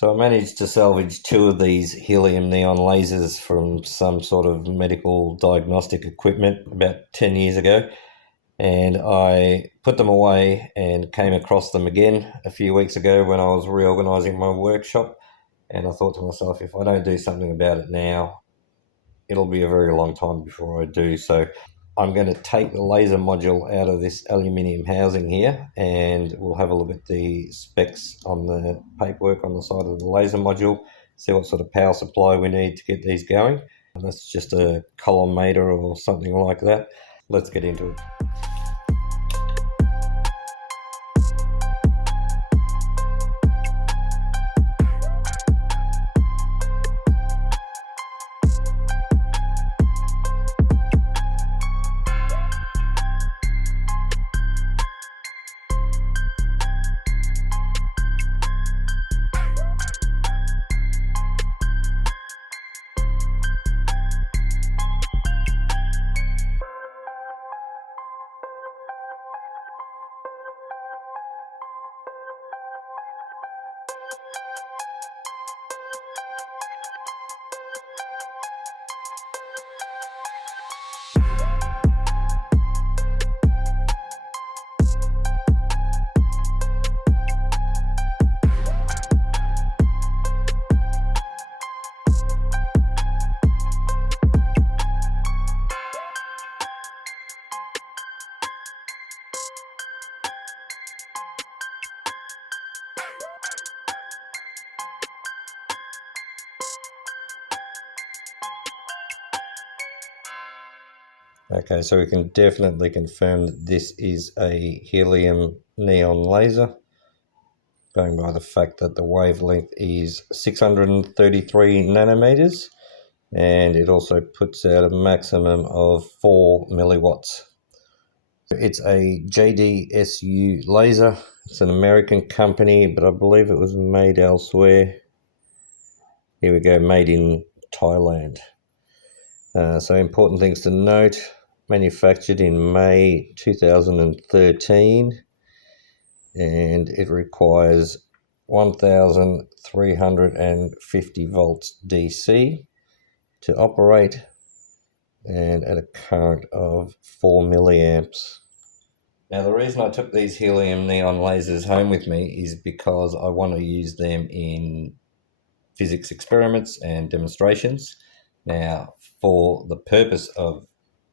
So I managed to salvage 2 of these helium neon lasers from some sort of medical diagnostic equipment about 10 years ago. And I put them away and came across them again a few weeks ago when I was reorganizing my workshop. And I thought to myself, if I don't do something about it now, it'll be a very long time before I do. So I'm going to take the laser module out of this aluminium housing here, and we'll have a look at the specs on the paperwork on the side of the laser module, see what sort of power supply we need to get these going. And that's just a collimator or something like that. Let's get into it. Okay, so we can definitely confirm that this is a helium neon laser, going by the fact that the wavelength is 633 nanometers, and it also puts out a maximum of 4 milliwatts. It's a JDSU laser. It's an American company, but I believe it was made elsewhere. Here we go, made in Thailand. So important things to note: manufactured in May 2013, and it requires 1350 volts DC to operate, and at a current of 4 milliamps. Now, the reason I took these helium neon lasers home with me is because I want to use them in physics experiments and demonstrations. Now, for the purpose of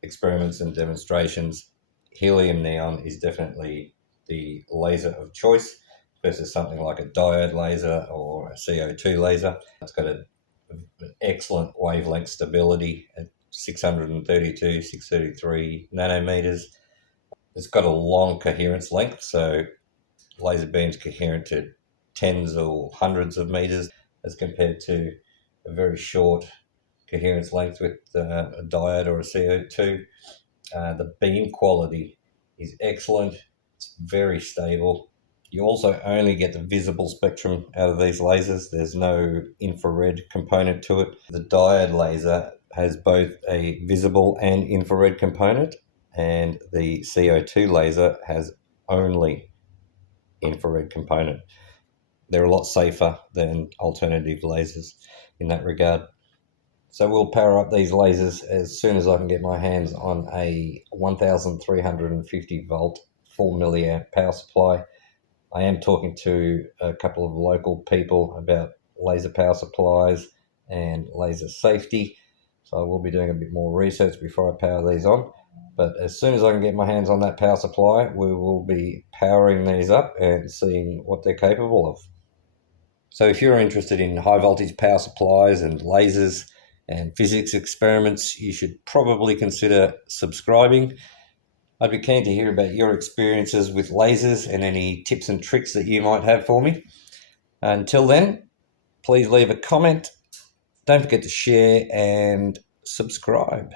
experiments and demonstrations, helium neon is definitely the laser of choice versus something like a diode laser or a CO2 laser. It's got an excellent wavelength stability at 632, 633 nanometers. It's got a long coherence length, so laser beams coherent to tens or hundreds of meters as compared to a very short coherence length with a diode or a CO2. The beam quality is excellent. It's very stable. You also only get the visible spectrum out of these lasers. There's no infrared component to it. The diode laser has both a visible and infrared component, and the CO2 laser has only infrared component. They're a lot safer than alternative lasers in that regard. So we'll power up these lasers as soon as I can get my hands on a 1350 volt 4 milliamp power supply. I am talking to a couple of local people about laser power supplies and laser safety, so I will be doing a bit more research before I power these on. But as soon as I can get my hands on that power supply, we will be powering these up and seeing what they're capable of. So if you're interested in high voltage power supplies and lasers and physics experiments, you should probably consider subscribing. I'd be keen to hear about your experiences with lasers and any tips and tricks that you might have for me. Until then, please leave a comment. Don't forget to share and subscribe.